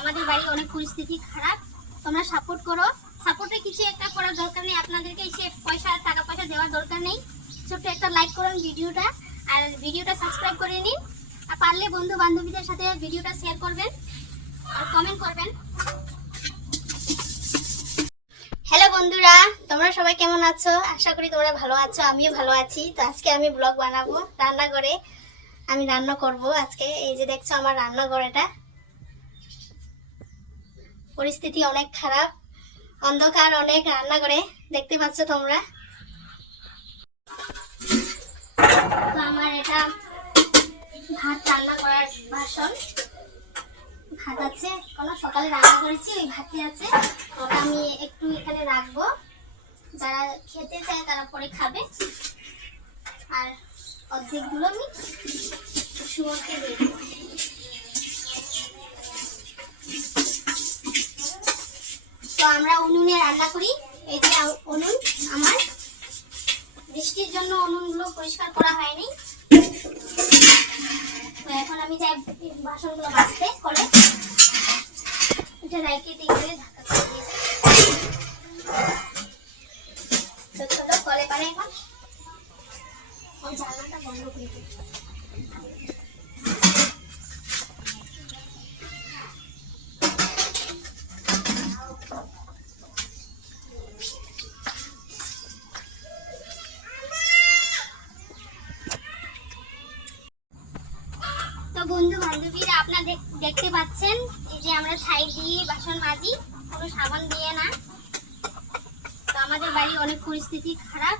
আমাদের বাড়ি অনেক পরিস্থিতি খারাপ, তোমরা সাপোর্ট করো। সাপোর্টে কিছু একটা করার দরকার নেই, আপনাদেরকে এসে টাকা পয়সা দেওয়ার দরকার নেই। ছোট্ট একটা লাইক করুন ভিডিওটা, আর ভিডিওটা সাবস্ক্রাইব করে নিন। আর পারলে বন্ধু বান্ধবীদের সাথে ভিডিওটা শেয়ার করবেন আর কমেন্ট করবেন। হ্যালো বন্ধুরা, তোমরা সবাই কেমন আছো? আশা করি তোমরা ভালো আছো, আমিও ভালো আছি। তো আজকে আমি ব্লগ বানাবো রান্নাঘরে, আমি রান্না করব আজকে। এই যে দেখছো আমার রান্নাঘর, এটা পরিস্থিতি অনেক খারাপ, অন্ধকার অনেক রান্নাঘরে, দেখতে পাচ্ছ তোমরা। তো আমার এটা ভাত রান্না করার বাসন, ভাত আছে, কোনো সকালে রান্না করেছি ওই ভাতই আছে, ওটা আমি একটু এখানে রাখবো, যারা খেতে চায় তারা পরে খাবে। আর অর্ধেকগুলো আমি শুয়োরকে দিয়ে দেবো। তো আমরা উনুনে রান্না করি, এই যে উনুন আমার, বৃষ্টির জন্য উনুনগুলো পরিষ্কার করা হয়নি। তো এখন আমি যাই বাসনগুলো বাছতে করে, এটা রাইকে দিয়ে ঢাকা করে দিয়েছি। তো চলো কলে পারে এখন ওই জানলাটা বন্ধ করে দিই। তো বন্ধু বান্ধবীরা আপনারা দেখতে পাচ্ছেন, এই যে আমরা ছাই দিয়ে বাসন মাজি, কোনো সাবান দিয়ে না। তো আমাদের বাড়ি অনেক পরিস্থিতি খারাপ,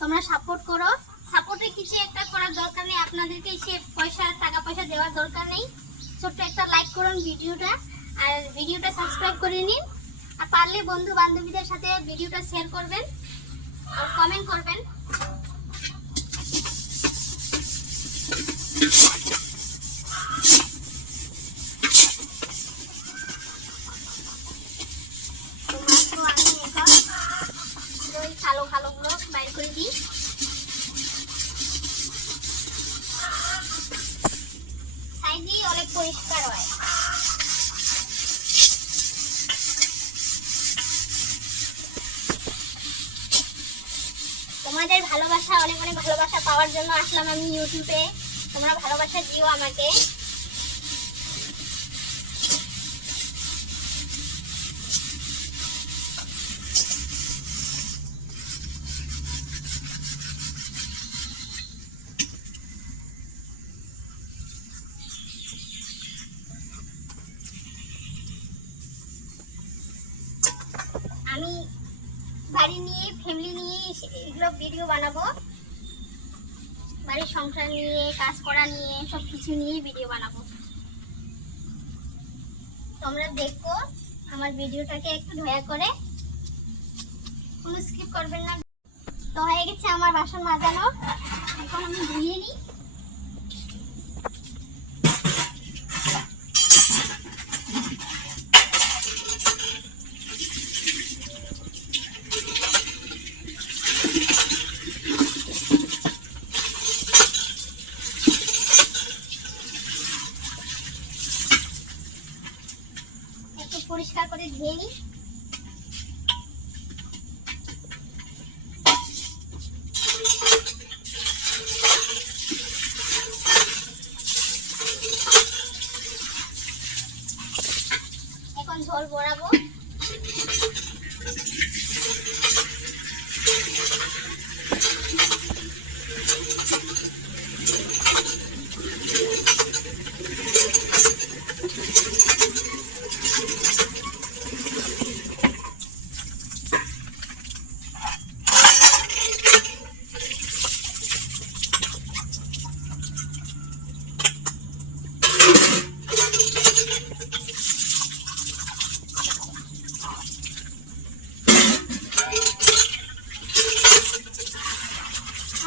তোমরা সাপোর্ট করো। সাপোর্টে কিছু একটা করার দরকার নেই, আপনাদেরকে এসে টাকা পয়সা দেওয়ার দরকার নেই। ছোট্ট একটা লাইক করুন ভিডিওটা, আর ভিডিওটা সাবস্ক্রাইব করে নিন। আর পারলে বন্ধু বান্ধবীদের সাথে ভিডিওটা শেয়ার করবেন আর কমেন্ট করবেন। কালো কালো গুলো বাইর করে দিই। ছাই দিয়ে অনেক পরিষ্কার হয়। তোমাদের ভালোবাসা, অনেক অনেক ভালোবাসা পাওয়ার জন্য আসলাম আমি ইউটিউবে, তোমরা ভালোবাসা দিও আমাকে। আমি বাড়ি নিয়ে, ফ্যামিলি নিয়ে এগুলো ভিডিও বানাবো, বাড়ির সংসার নিয়ে, কাজ করা নিয়ে, সব কিছু নিয়ে ভিডিও বানাবো। তোমরা দেখো আমার ভিডিওটাকে একটু দয়া করে, কোনো স্কিপ করবেন না। তো হয়ে গেছে আমার বাসন মাজানো, এখন আমি ধুয়ে নিই। পরিষ্কার করে ধুয়ে নিই। এখন ঝোল বড়াবো।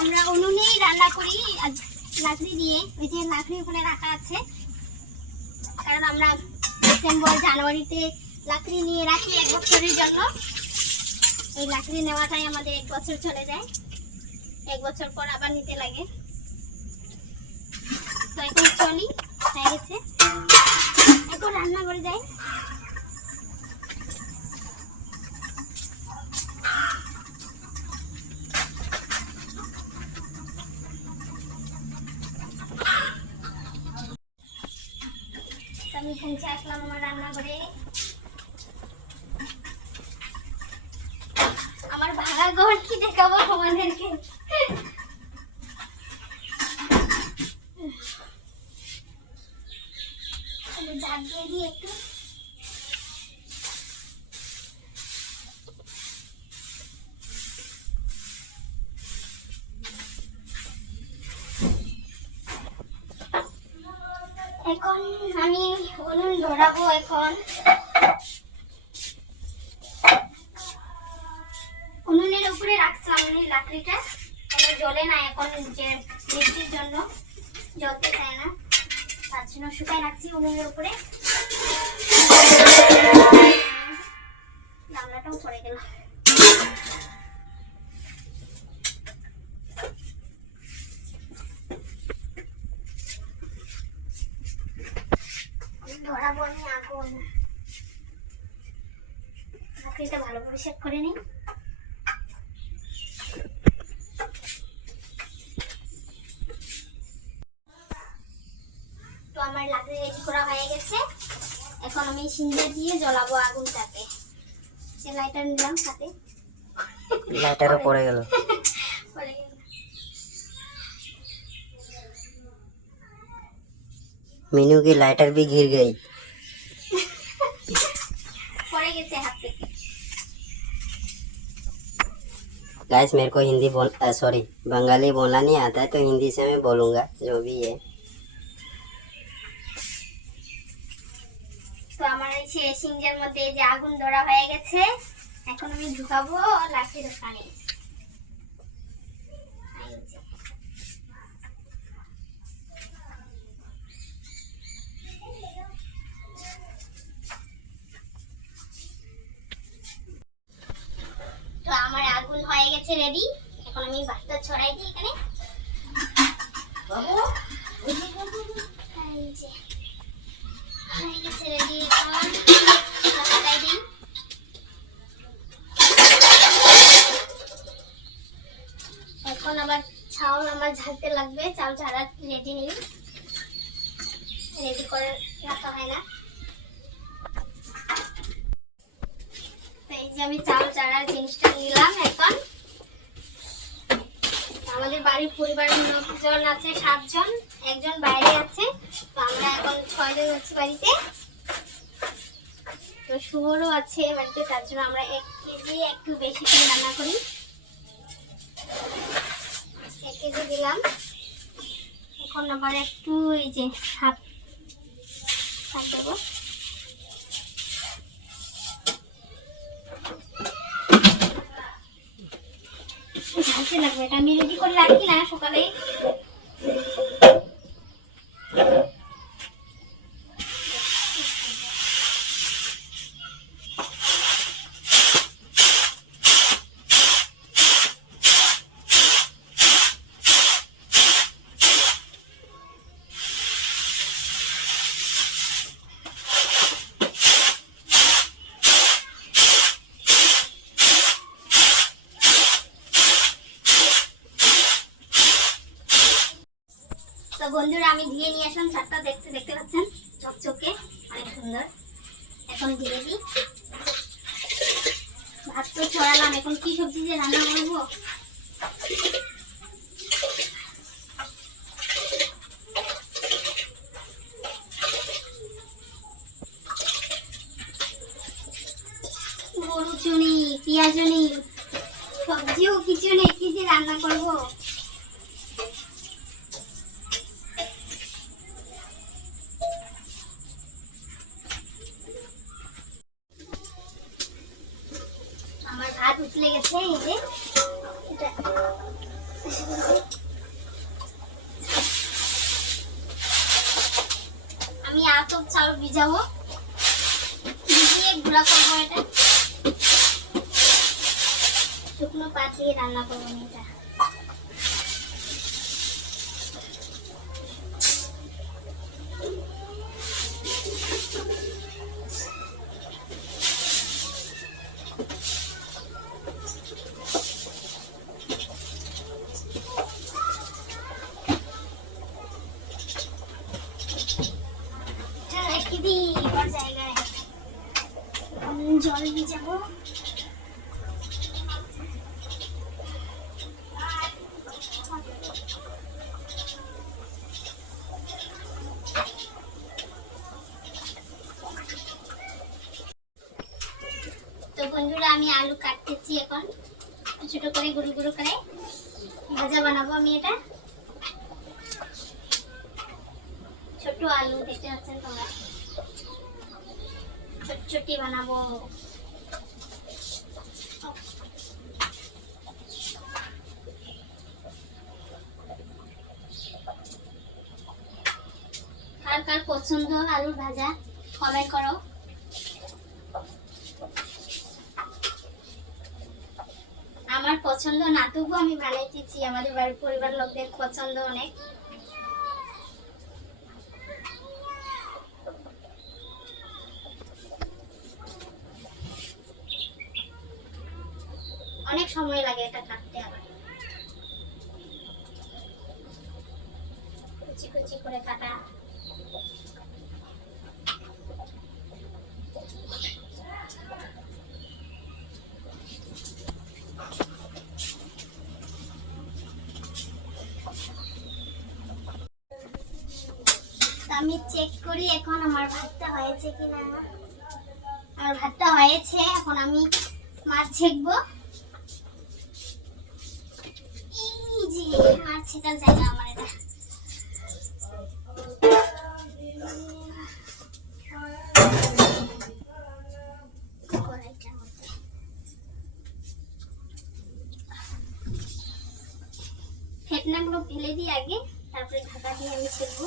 আমরা উনুনেই রান্না করি লাকড়ি দিয়ে, ওই যে লাকড়ি ওখানে রাখা আছে, কারণ আমরা ডিসেম্বর জানুয়ারিতে লাকড়ি নিয়ে রাখি 1 বছরের জন্য। ওই লাকড়ি নেওয়াটাই আমাদের 1 বছর চলে যায়, 1 বছর পর আবার নিতে লাগে। তো এখন চলি, হয়ে গেছে। এখন রান্না করে যাই। আমি পৌঁছে আসলাম আমার রান্নাঘরে। আমার ভাঙা ঘর কি দেখাবো তোমাদেরকে। ঝাঁট দিয়ে দিই একটু। এখন আমি উনুন ধরাবো। এখন উনুনের উপরে রাখছিলাম লাকড়িটা, কোনো জ্বলে না এখন, যে বৃষ্টির জন্য জ্বলতে চায় না, তার জন্য শুকায় রাখছি উনুনের উপরে। গামলাটাও পড়ে গেল। ধরাবো আমি আগুন। লাকড়িটা ভালো করে সেট করে নিই। তো আমার লাকড়ি রেডি করা হয়ে গেছে। এখন আমি সিন্দুর দিয়ে জ্বলাবো আগুনটাকে। লাইটার নিলাম সাথে, লাইটারও পড়ে গেল। मीनू की लाइटर भी गिर गई। पड़े गए हाथ पे। गाइस मेरे को हिंदी सॉरी बंगाली बोलना नहीं आता है, तो हिंदी से मैं बोलूँगा जो भी है। তো আমার এই সিঙ্গের মধ্যে যে আগুন ধরা হয়ে গেছে, এখন আমি ঢুকাবো লাঠির ওখানে। তো আমার আগুন হয়ে গেছে রেডি। এখন আমি ভাতটা ছড়াই দিই এখানে। বাবু এই যে হয়ে গেছে রেডি। এখন ছড়াই দিই। এখন আবার চাউল আমার ঝাড়তে লাগবে। চাউল ঝাড়া রেডি নেই, রেডি করে রাখা হয় না। এই যে আমি চাউল চাড়ার জিনিসটা নিলাম। এখন আমাদের বাড়ির পরিবারের লোকজন আছে 7 জন, একজন বাইরে আছে। তো আমরা এখন 6 জন আছি বাড়িতে। তো শুভরও আছে বাড়িতে, তার জন্য আমরা 1 কেজি একটু বেশি করে রান্না করি। 1 কেজি দিলাম। এখন আবার একটু এই যে হাফ দেবো। ঝালতে লাগবে, এটা আমি রেডি করে রাখি না সকালে। তো বন্ধুরা আমি দিয়ে নিয়ে আসলাম চারটা, দেখতে পাচ্ছেন চকচকে অনেক সুন্দর। এখন দিয়ে দিই। ভাত তো ছড়ালাম, এখন কি সবজি দিয়ে রান্না করবো। গরু চুনি, পেঁয়াজনি, সবজিও কিছু নেই, কি যে রান্না করবো। আমার ভাত উতলে গেছে। এই যে এটা আমি আতপ চাউল ভিজাবো, ভিজিয়ে গুঁড়া করবো। এটা শুকনো পাত দিয়ে রান্না করবো এটা। এবার জায়গায় জল ভিজাবো। তো বন্ধুরা আমি আলু কাটতেছি এখন ছোট করে গুঁড়ো গুঁড়ো করে ভাজা বানাবো আমি এটা। ছোট আলু দেখতে পাচ্ছেন তোমরা, ছোট ছোটি বানাবো। কার কার পছন্দ আলুর ভাজা কমেন্ট করো। আমার পছন্দ না, তবু আমি বানাইতেছি, আমাদের বাড়ির পরিবার লোকদের পছন্দ অনেক। অনেক সময় লাগে এটা কাটতে, আবার কুচি কুচি করে কাটা। আমি চেক করি এখন আমার ভাতটা হয়েছে কিনা। আমার ভাতটা হয়েছে, এখন আমি মাছ ছেঁকবো। এই যে মাছ ছেঁকার জায়গা আমার এটা। কড়াইটার মধ্যে ফেটনাগুলো ফেলে দিই আগে, তারপরে ঢাকা দিয়ে আমি ছেঁকবো।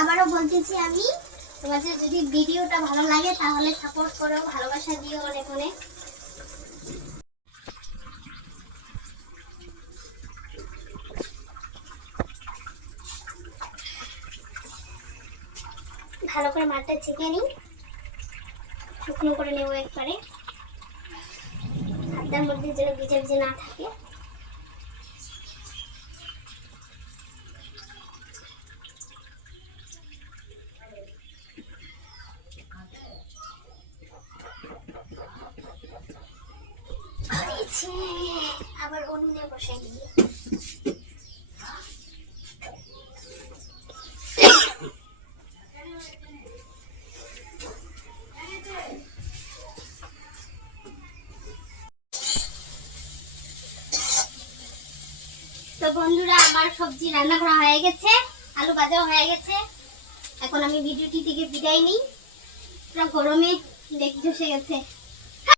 আবারও বলতেছি আমি, তোমাদের যদি ভিডিওটা ভালো লাগে তাহলে সাপোর্ট করো, ভালোবাসা দিও অনেক অনেক। ভালো করে মাছটা ছেঁকে নিই, শুকনো করে নেবো একবারে, হাতের মধ্যে যেন ভিজে ভিজে না থাকে। আবার উনুনে বসাই দিই। তো বন্ধুরা আমার সবজি রান্না করা হয়ে গেছে, আলু ভাজাও হয়ে গেছে। এখন আমি ভিডিওটি থেকে বিদায় নিই, পুরো গরমে লেগ ধসে গেছে।